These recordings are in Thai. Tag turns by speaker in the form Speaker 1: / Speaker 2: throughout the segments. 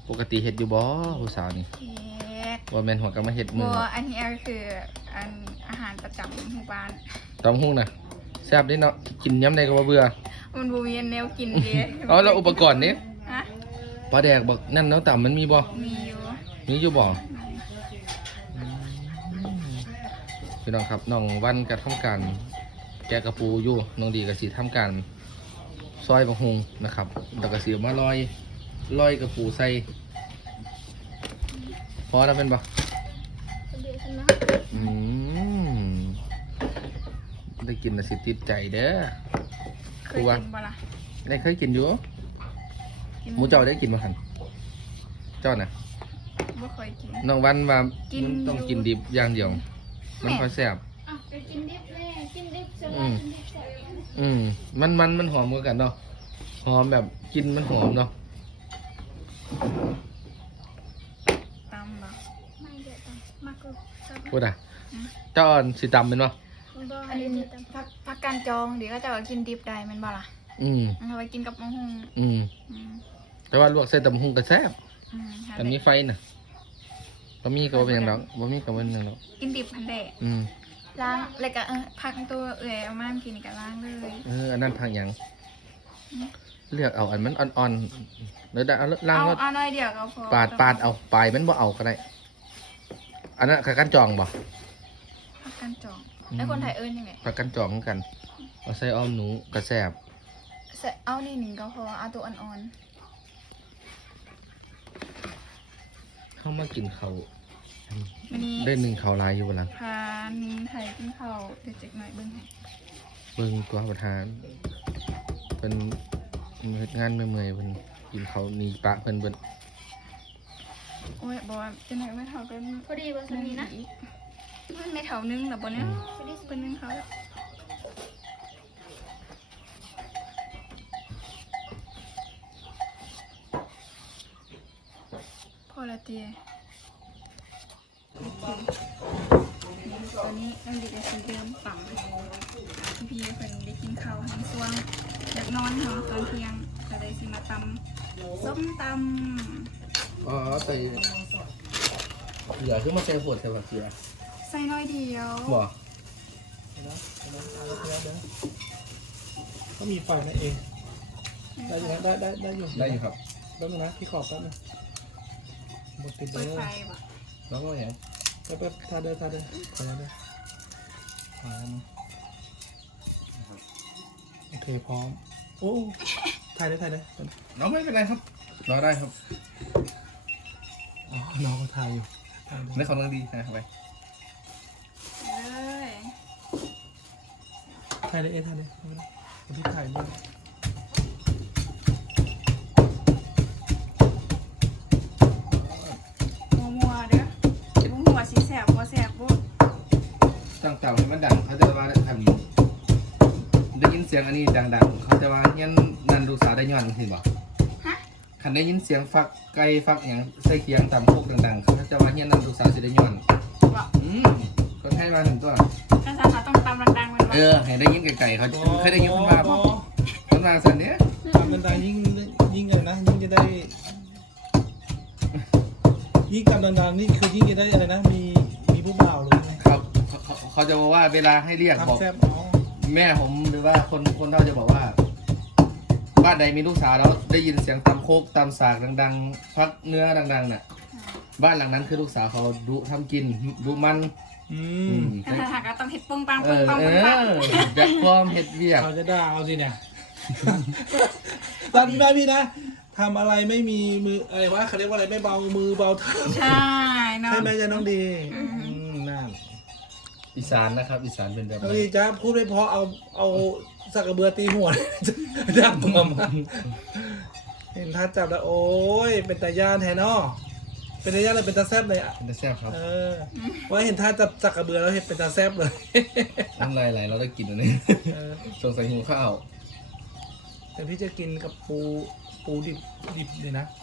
Speaker 1: ปกติเฮ็ดอยู่บ่ผู้สาวนี่
Speaker 2: เฮ็ด
Speaker 1: ว่าแม่นหัวก็มาเฮ็ดมื
Speaker 2: บ่
Speaker 1: อ
Speaker 2: อันนี้คืออันอาหารประจำหมู่บ้าน
Speaker 1: ตำหุ่งน่ะแซ่บเด้เนาะกินยามใดก็บ่เบื่อ
Speaker 2: มันบ่มีแนวกินเด้
Speaker 1: เอาแล้วอุปกรณ์นี่
Speaker 2: ฮะ
Speaker 1: ปลาแดกบักนั่นเนาะต่ำมันมีบ่
Speaker 2: มีอยู่
Speaker 1: มีอยู่บ่พี่น้องครับน้องวันก็ทำการแกะกระปูอยู่น้องดีก็สิทำการซอยบักฮุงนะครับแล้วก็สิเอามาลอยกระปูใส่พอแล้วเป็นบ่อืมได้กินน่ะสิติดใจเด้อ
Speaker 2: เคยกินบ่ล่ะ
Speaker 1: ได้เคยกินอยู่
Speaker 2: กิน
Speaker 1: หมูเจ้าได้กินบ่หั่นเจ้าน่ะ
Speaker 2: บ่เคยกิน
Speaker 1: น้องวันว่า
Speaker 2: กิน
Speaker 1: มันต้องกินดิบอย่างเดียว มันค่อยแซ่บ
Speaker 3: อ่ะไปกินดิบเลยกินดิบส
Speaker 1: อื
Speaker 3: บาย
Speaker 1: ม
Speaker 3: กินดิบแซ่บ
Speaker 1: มันหอมกว่ากันเนาะหอมแบบกินมันหอมเนาะ
Speaker 2: ตำบ่
Speaker 3: ไม่เดือดตังมากกว่าชอบ
Speaker 1: พูดอ่ะเจ้าอ่อนสิตำเป็นบ่
Speaker 3: บ่
Speaker 2: อัน
Speaker 3: เดื
Speaker 2: นี้
Speaker 3: อดตัง
Speaker 2: ผักกันจองเดี๋ยวก็จะเอากินดิบได้แม่นบ่ล่ะ
Speaker 1: อืม
Speaker 2: เอาไว้กินกับมะฮุ่ง
Speaker 1: อืม
Speaker 2: อืม
Speaker 1: แต่ว่าลวกใส่ตำหุงก็แซ่บ
Speaker 2: อืม
Speaker 1: แต่มีไฟน่ะบ่มีก็บ่เป็นหยังดอกบ่มีก็บ่เป็นหยังดอก
Speaker 2: กินดิบพันแดะ
Speaker 1: อืม
Speaker 2: ล้างแล้วก็พักตัวเอามากินก็ล้างเลย
Speaker 1: อันนั้นทางหยังเลือกเอาอันมันอ่อนๆแล้วได้เอาล้าง
Speaker 2: เอา
Speaker 1: ก็
Speaker 2: เอาหน่อยเดียวก็พอ
Speaker 1: ปาดเอาปลายมันบ่เอาก็ได้ อันนั้นผักกันจองบ่
Speaker 2: ผักกันจองแล้วคนไทยยังไง
Speaker 1: ผักกันจองเหมือนกันเอาใส่อ้อมหนูก็แซ่บ
Speaker 2: เอานี่หนึ่งก็พอเอาตัวอ่อน
Speaker 1: เข้ามากินเขาว
Speaker 2: ๆวันนี้
Speaker 1: ได้หนึ่งเขาวหลายอยู่บ่ล่ะ
Speaker 2: พานิ้งไทยกินข้าวเด็กๆหน่อยเบิ่งให้
Speaker 1: เบิ่งตัวประธานเพิ่นเฮ็ดงานเมื่อยๆเพิ่นกินเขาวหนีปะเพิ่น
Speaker 2: โอ้ยบอกว่าจะไหนไม่เท่ากัน
Speaker 3: พอดีว่าสนี้นะ
Speaker 2: มันไม่เท่านึงหรอบนเนี้ย
Speaker 3: พอดี
Speaker 2: เป็นนึงเขาแล้วพอละเตียตอนนี้น้องดิจะซื้อเดิมปั่มพี่เพิ่นได้กินข้าวทั้งช่วงอยากนอนเหรอตอนเที่ยงก็เลยสิมาตำส้มตำ
Speaker 1: อ๋อแต่เหลือคือมาใส่ขวดใส่ผักเกลือ
Speaker 2: ใส่น้อยเดียว
Speaker 1: บ่
Speaker 4: ก็มีไฟนั่นเอง ได้อยู่นะได้อยู่
Speaker 1: ได้อยู่ครับ
Speaker 4: แป๊บนึงนะพี่ขอบแป๊บนึงหมดติดเล
Speaker 2: เปิด
Speaker 4: ย
Speaker 2: ไฟป่ะ
Speaker 1: แล้วก็เห็น
Speaker 4: แป๊บทาเดินขอแล้วเด้อโอเคพร้อมโอ้ถ่ายได้
Speaker 1: น้องไม่เป็นไรครับรอได้ครับ
Speaker 4: อ๋อน้องก็ถ่ายอยู่ถ่าย
Speaker 1: ได้ของเรื่องดีนะครับไป
Speaker 2: เลย
Speaker 4: ได้เอ๊ะถ่ายได้คนที่ถ่ายด้วย
Speaker 2: มัวๆเด้อจะบุ้งหัวสีแสบบ่แสบบุ้
Speaker 1: ตั้งเต่าให้มันดังเขาจะว่าอันได้ยินเสียงอันนี้ดังๆเขาจะว่าเงี้ยนันดูสาได้ย้อนเห็นบ่
Speaker 2: ฮะ
Speaker 1: คันได้ยินเสียงฟักไก่ฟักอย่างใส่เคียงตำพวกดังๆเขาจะว่าเงี้ยนันดูสาสิได้ย้อน
Speaker 2: บอก
Speaker 1: คนให้มาหนึ่งตัว
Speaker 2: ภาษาเขาต้องตำดังๆมันบ่
Speaker 1: ให้ได้ยินไก่ๆเขาเคยได้ยินคนมาป่ะคนมาสันเนี้ย
Speaker 4: ทำเป็นดังยิ่งเลยนะยิ่งจะได้ยิ่งกำดังๆนี่คือยิ่งจะได้อะไรนะมีผู้บ่าวเลยไหม
Speaker 1: ครับเขาจะบอกว่าเวลาให้เรียก
Speaker 4: ครับ
Speaker 1: บอก
Speaker 4: แซ่บอ๋อ
Speaker 1: แม่ผมหรือว่าคนเฒ่าจะบอกว่า บ้านใดมีลูกสาวแล้วได้ยินเสียงตำโคกตำสากดังๆพักเนื้อดังๆน่ะ บ้านหลังนั้นคือลูกสาวเขาดุทำกินดุมัน
Speaker 2: ภาษาไทยก็ต้องเฮ็ดปึ้งปัง
Speaker 1: เอ
Speaker 2: ปึ้ง
Speaker 1: อ
Speaker 2: ปัง
Speaker 1: เอ
Speaker 2: ปึ้งปัง
Speaker 1: อจากความเห็ดเวียก
Speaker 4: เขาจะด่าเอาสิเนี่ยตอนแม่พี่นะทำอะไรไม่มีมืออะไรวะเขาเรียกว่าอะไรไม่เบามือเบาเท้า
Speaker 2: ใช่เนาะ
Speaker 4: ใช่ไหมจ๊ะน้องดีนั่น
Speaker 1: อีสานนะครับอีสานเป็นแบบ
Speaker 4: น้อง
Speaker 1: นั้น
Speaker 4: ดีจ้าพูดไม่เพราะเอาสักกระเบือตีหัวจับตัวมาเห็นท่าจับแล้วโอ้ยเป็นตาย่านแทนเนาะเป็นตาย่านเลยเป็นตาแซบเลยอ่ะ
Speaker 1: เป็นแต่แซ่บครับ
Speaker 4: ว่าเห็นท่าจับสักกระเบือแล้วเห็นเป็นตาแซบเลย
Speaker 1: น้ำลายไหลเราได้กินอันนี้
Speaker 4: เออ
Speaker 1: สงสัยหิวข้าว
Speaker 4: แต่พี่จะกินกับปูดิบเลยนะ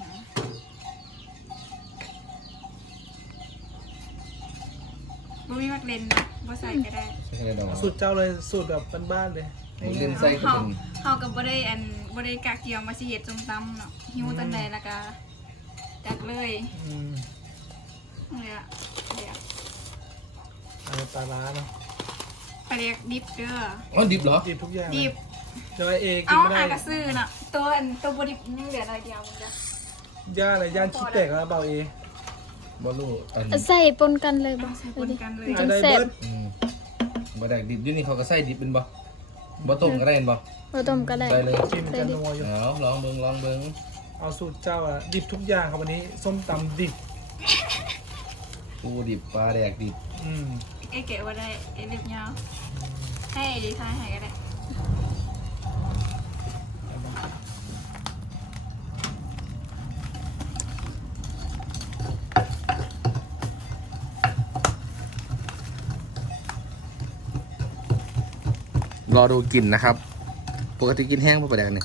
Speaker 2: บ่มีมักเล่นบ่ใส่ก็ได้
Speaker 1: ใช่ไหมดอก
Speaker 4: สูตรเจ้าเลยสูตรแบบบ้านๆเลย
Speaker 1: เล่นไส้ก็
Speaker 2: เฮา
Speaker 1: เป็น
Speaker 2: เฮาก็บ่ได้บ่ได้กากเกี่ยวมาสิเฮ็ดส้มตำเนาะหิวตอนใดแล้วก็จัดเลย
Speaker 4: อืม
Speaker 2: เนี่ยเดี๋ยว
Speaker 4: เอาปลาร้าเนาะ
Speaker 2: ไปเรียกดิบเด้อ
Speaker 1: อ๋อดิบเหรอ
Speaker 4: ดิบทุกอย่าง
Speaker 2: ดิบ
Speaker 4: จอยเอกิ
Speaker 2: เอา
Speaker 4: นไม่ได้
Speaker 2: หากระซื้อน่ะตัวบดิบยังเหลือหน่อยเดียวมึงจ้ะ
Speaker 4: ย่าอะไรย่านขี้แตกแล้วเบาเอบ
Speaker 1: อลูอัน
Speaker 3: ใส่ปนกันเลยบ่
Speaker 2: ใส่ปนกันเลย
Speaker 3: จัง
Speaker 4: ได้
Speaker 3: แซ่บ
Speaker 4: เบิด
Speaker 1: บ่ได้ดิบอยู่นี่เขาก็ใส่ดิบเป็นบ่บ่ต้มก็ได้เป็นบ่
Speaker 3: บ่ต้มก็ได้
Speaker 1: ได้เลย
Speaker 4: กินกันนัวอยู่
Speaker 1: เอาลองเบิ่ง
Speaker 4: เอาสูตรเจ้าอะดิบทุกอย่างครับวันนี้ส้มตำดิบ
Speaker 1: ปูดิบปลาแดกดิบ
Speaker 4: อืม
Speaker 2: ไอ้เก๋ว่าได้ไอ้เล็บยาวให้ไอ้ดีไซน์ให้ก็ได้
Speaker 1: รอดูกลิ่นนะครับ ปกติกินแห้งบ่ปลาแดกนี่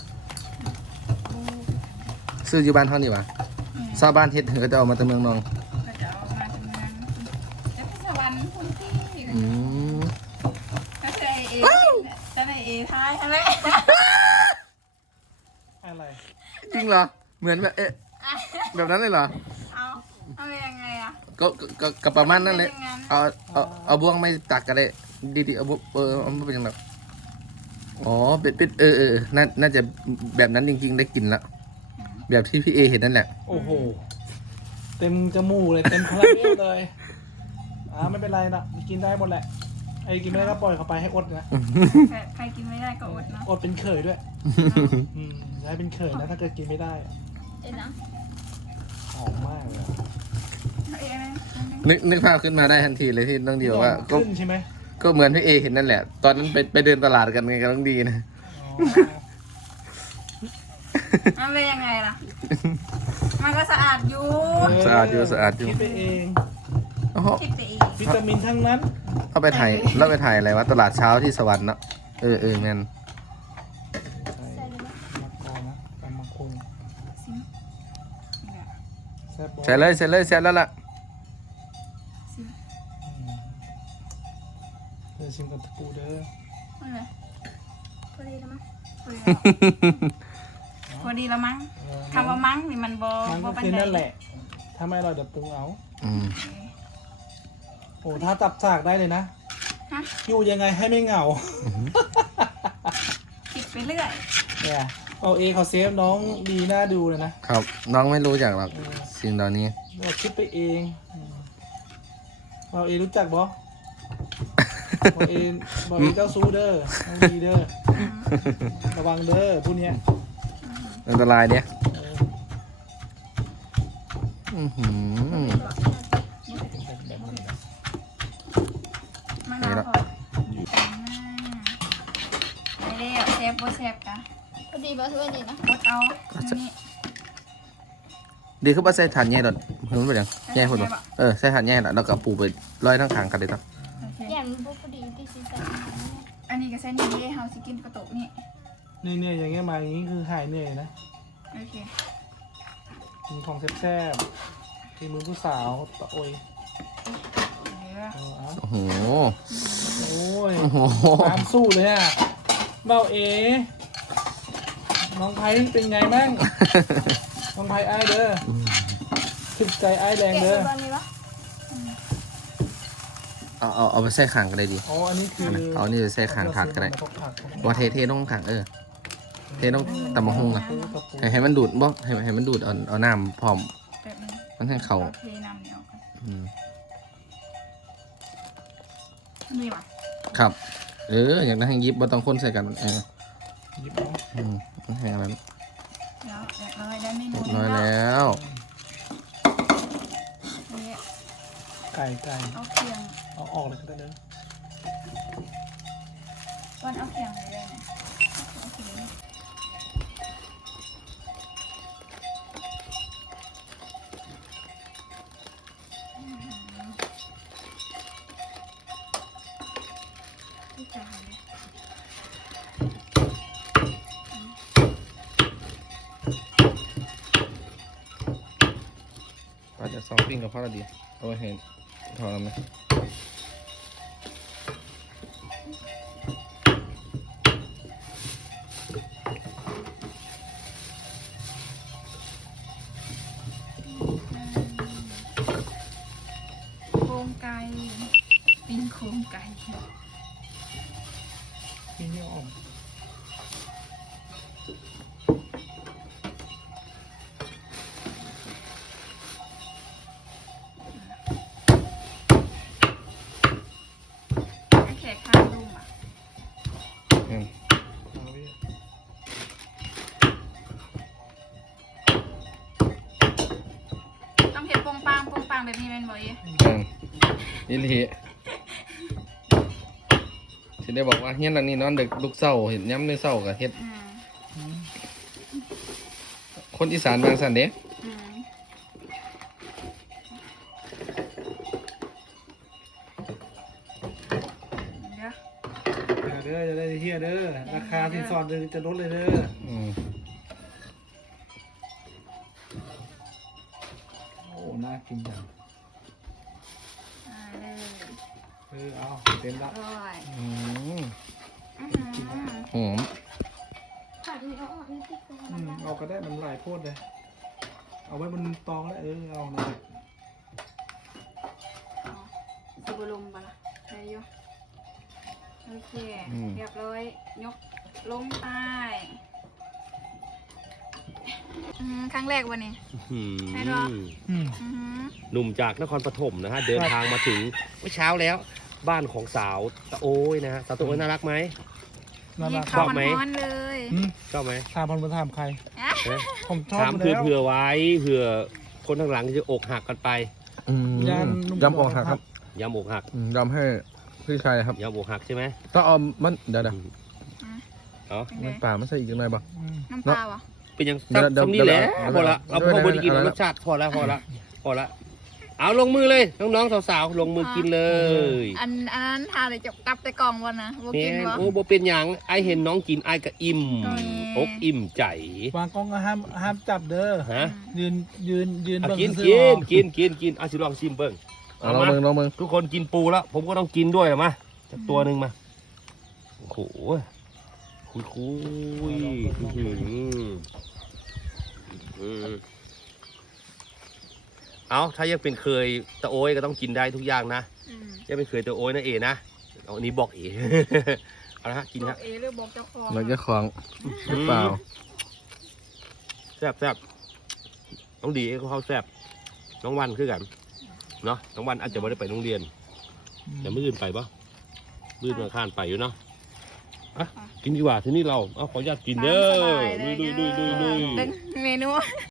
Speaker 1: ซื้ออยู่บ้านเท่านี้วะชาวบ้านเฮ็ดก็จะเอามาจากเมืองนอง
Speaker 2: ก็จะเอามาจำเนินแล้วก็สวรรค์คุณพี่
Speaker 1: อืม
Speaker 2: ก็คือไอเอจะได้เอท้ายอะไร
Speaker 4: อะไร
Speaker 1: จริงเหรอเหมือนแบบแบบนั้นเลยเหรอ
Speaker 2: เอายังไงอ่ะ
Speaker 1: ก็ประมาณนั้นเลย
Speaker 2: เป็นอย่างนั้น
Speaker 1: เอาบ่วงไม่ตักก็ได้ดีๆเอาบ่เอาไม่เป็นอย่างแบบอ๋อเป็นน่าจะแบบนั้นจริงๆได้กลิ่นละแบบที่พี่เอเห็นนั่นแหละ
Speaker 4: โอ้โหเต็มจมูกเลยเต็มคาราเบลเลยไม่เป็นไรนะกินได้หมดแหละไอ้กินไม่ได้ก็ปล่อยเขาไปให้อดนะ
Speaker 2: ใครกินไม่ได้ก็อดเนาะ
Speaker 4: อดเป็นเขยด้วยอย่าให้เป็นเขยนะถ้าเกิดกินไม่ได้
Speaker 3: เอ็นนะ
Speaker 4: หอมมากเลย
Speaker 2: เอาเอนะ
Speaker 1: นึกภาพขึ้นมาได้ทันทีเลยที่น้องดีบอกว่าก็
Speaker 4: ขึ้นใช่ไหม
Speaker 1: ก็เหมือนพี่เอเห็นนั่นแหละ ตอนนั้นไปเดินตลาดกันไงกับน้องดีนะ
Speaker 4: อ๋อ
Speaker 2: มันเป็นยังไงล่ะ มันก็สะอาดอยู่
Speaker 1: สะอาดอยู่สะอาดอยู่
Speaker 4: คิดไปเอง
Speaker 1: อ๋อ
Speaker 2: คิดไปเอง
Speaker 4: วิตามินทั้งนั้น
Speaker 1: เอาไปถ่ายแล้วไปถ่ายอะไรวะตลาดเช้าที่สวรรค์เนาะงั้น
Speaker 4: ใส่มะกอกนะตำมะคุง
Speaker 2: ซิมเนี่ย
Speaker 4: แซ่บ
Speaker 1: ใส่เลยเสร็จแล้วล่ะ
Speaker 2: ซิม
Speaker 4: เดี๋ยวชิมกับตะปูเด้อ
Speaker 2: ว่าไง
Speaker 3: พอดีแล้วมั้ง
Speaker 2: พอดีแล้วมั้งคำว่ามั้งนี่มันบ
Speaker 4: มัน
Speaker 2: บ
Speaker 4: ก็
Speaker 2: ปัน
Speaker 4: คือ
Speaker 2: ใด
Speaker 4: นั่นแหละ ถ้าไม่อร่อยเดี๋ยวปรุงเอา
Speaker 1: อืม
Speaker 4: โอ้ถ้าจับฉากได้เลยนะ
Speaker 2: ฮะ
Speaker 4: อยู่ยังไงให้ไม่เหงา
Speaker 2: คิดไปเรื่อย
Speaker 4: เนี่ยเอาเอเขาเซฟน้องดีน่าดูเลยนะครับ
Speaker 1: น้องไม่รู้จักหรอกสิ่งเหล่านี้
Speaker 4: เราคิดไปเองเราเอรู้จักบอบอกเอเจ้าซูเด้อน้องดีเด้อระวังเด้อพวกเนี้ย
Speaker 1: อันตรายเนี่ย
Speaker 4: เออ
Speaker 1: อื้อหือ
Speaker 4: แบบนี้นะ
Speaker 2: มาหาพอไม่ได้เซฟบ่เซฟจ้ะ
Speaker 3: พอดีบ่สวยดีนะ
Speaker 2: กดเอาอันนี้
Speaker 1: ดีขึ้นมาใส่ถ่านแย่ดอนเห็นมันเป็นยังแย่คนบ่ใส่ถ่านแย่ละแล้วก็ปูไปร้อยทั้งทางกันเลยต่อ
Speaker 2: โอเค
Speaker 3: อย่างบ่พอดีที่สิใส่
Speaker 2: อันนี้ก็เส้นนี้เฮาสิกินกระตุกนี่
Speaker 4: เนี่ยอย่างเงี้ยมาอย่างงี้คือหายเหนื่อยนะ
Speaker 2: โอเค
Speaker 4: กินของแซ่บๆกินมือผู้สาวตะโอย
Speaker 2: เดี๋ยว
Speaker 4: เอา
Speaker 1: โอ้โห
Speaker 4: โอ้ย
Speaker 1: โอ้โห
Speaker 4: ตามสู้เลยอ่ะเบ้าเอ น้องไพเป็นไงบ้าง น้องไพไอายเด้อถึกใจไอายแรง
Speaker 3: แกะ
Speaker 4: เด้อ
Speaker 3: ตอนนี้วะ
Speaker 1: เอาไปใส่ขางกันเลยดี
Speaker 4: อ๋ออันนี้คือ
Speaker 1: เอานี่ไปใส่ขางถาดก็ได้
Speaker 4: พกผัก
Speaker 1: ว่าเทต้องขางเทต้องตำมะฮุ่งอะให้มันดูดบ่ให้มันดูดเอาน้ำพร้อม
Speaker 2: แบบนี้
Speaker 1: มันให้เขา
Speaker 2: เราเทน้ำเดียวกัน
Speaker 1: อืม
Speaker 2: นี่ว่ะ
Speaker 1: ครับ อยากได้ให้ยิบบ่ต้องคนใส่กัน
Speaker 4: ห
Speaker 1: เออ
Speaker 4: ยิบเอา
Speaker 1: มันให้อะไร
Speaker 2: เดี๋ยวเรียบร้อยได้เมนู
Speaker 1: น้อยแล้ว
Speaker 2: นี่
Speaker 4: ไก่
Speaker 2: เอาเคียง
Speaker 4: เอาออกเลยก็ได้เลย
Speaker 2: วันเอาเคียงเลยเนี่ยเอาเคียงนี่ที่จานเนี่ย
Speaker 1: อาจจะซองปิ้งกับพ่อละดีเอาไปเห็นถอดแล้วไหม
Speaker 2: ไก่
Speaker 4: กินเยอะออก
Speaker 2: ไอ้แขกข้าวลุ่มอ่ะ
Speaker 1: อืม
Speaker 4: เอาไว้
Speaker 2: ต้องเห็ดโปงปังแบบนี้เป็นบ่อย
Speaker 1: อิลีสิได้บอกว่าเฮียนหลังนี้นอนดึกลุกเศร้าเห็นย้ำในเศร้ากับเฮ็ด คนอีสานบางสันเด้
Speaker 2: เดี๋ยว
Speaker 4: เด้อจะได้เฮียเด้อราคาสินสอดจะลดเลยเด้อ
Speaker 1: อืม
Speaker 4: โอ้น่ากินจัง
Speaker 2: เลย
Speaker 4: เอาเต็มละ
Speaker 2: อร่อย
Speaker 1: อืม
Speaker 2: อื้อหือ
Speaker 1: หอม
Speaker 3: ผัดนี่เอาออกนี่ติดตัวมันนะ
Speaker 4: เอาก็ได้มันหลายโพดเลยเอาไว้บนตองแล้วเอาหน่อย
Speaker 2: สุบลุมปะล่ะได้อยู่โอเคเรียบร้อยยกลงใต้ครั้งแรกวันนี้ ให้รอ
Speaker 5: หนุ่มจากนครปฐมนะฮะเดินทางมาถึงเมื่อเช้าแล้วบ้านของสาวตะโอ้ยนะฮะสาวตะโอ้ยน่ารักไหม
Speaker 4: น่า
Speaker 2: นี่
Speaker 4: รัก
Speaker 2: ข้าว
Speaker 5: ชอบไหม
Speaker 2: ร้อนๆเลย
Speaker 5: ชอบไหม
Speaker 4: ถามพันมาถามใคร
Speaker 2: อ่ะ
Speaker 5: ฮะ
Speaker 4: ผมชอบ
Speaker 5: ถาม
Speaker 4: อยู่
Speaker 5: เผื่อ
Speaker 4: แล้ว
Speaker 5: ไว้เผื่อคนข้างหลังจะอกหักกันไป
Speaker 4: ยันนุ่ม
Speaker 1: ยำออกหักครับ
Speaker 5: ยำอกหัก
Speaker 1: ยำให้พี่ชายครับ
Speaker 5: ยำอกหักใช่ไหม
Speaker 1: ถ้าเอามันเดี๋ยว
Speaker 5: เอา
Speaker 2: เป็นไง
Speaker 1: มันป่ามันใส่อีกหน่อยบ่
Speaker 2: น้ำปลาเหรอ
Speaker 5: เป็นยัง
Speaker 1: เดี๋ยว
Speaker 5: ซ้ำนี่แหละ
Speaker 1: เดี๋ยว
Speaker 5: พอละเอา
Speaker 1: เดี๋ยว
Speaker 5: พอบไดีกิน
Speaker 1: เดี๋ยว
Speaker 5: รสชาติพอละเอาลงมือเลยน้องๆสาวๆลงมือกินเลย
Speaker 2: อันนั้นทานเลยจบกลับแต่กล่องวันนะบ่
Speaker 5: แม่
Speaker 2: กินวะ
Speaker 5: โอ้โบเป็นหยังไอเห็นน้องกินไอก็อิ่ม
Speaker 2: โอ้ย
Speaker 5: อกอิ่มใจ
Speaker 4: วางกล้องก็ห้ามจับเด้อ
Speaker 5: ฮะ
Speaker 4: ยืน
Speaker 5: อ่ะ
Speaker 4: เบิ่ง
Speaker 5: กิน
Speaker 4: ซื่อ
Speaker 5: กิ
Speaker 4: ๆ
Speaker 5: น
Speaker 4: ออก
Speaker 5: กินเอาสิลองชิมเบิ้ง
Speaker 1: เอาลองมึงลองมึง
Speaker 5: ทุกคนกินปูแล้ว ผมก็ต้องกินด้วยมาจากตัวหนึ่งมาโอ้โหคุยเอาถ้ายังเป็นเคยตะโอ้ยก็ต้องกินได้ทุกอย่างนะ
Speaker 2: อืม
Speaker 5: ยังเป็นเคยตะโอ้ยนะเอนะเอาอันนี้บอกเอ เอาละฮะกิน
Speaker 2: บอ
Speaker 5: ฮะ
Speaker 2: กเอหรือบอกเจ้าของ
Speaker 1: เราจะของหรือเปล่า
Speaker 5: แซ่บน้องดีก็เข้าแซ่บน้องวันคือกันเนาะน้องวันอาจจะไม่ได้ไปโรงเรียนแต่ไม่อื่นไปปะมื่นมาข้านไปอยู่เนาะอ่ะกินดีกว่าที่นี่เราเอาขออนุญาตกินเด้อ
Speaker 2: ตามสบายเลย
Speaker 5: ดุย
Speaker 2: เป็นเมนู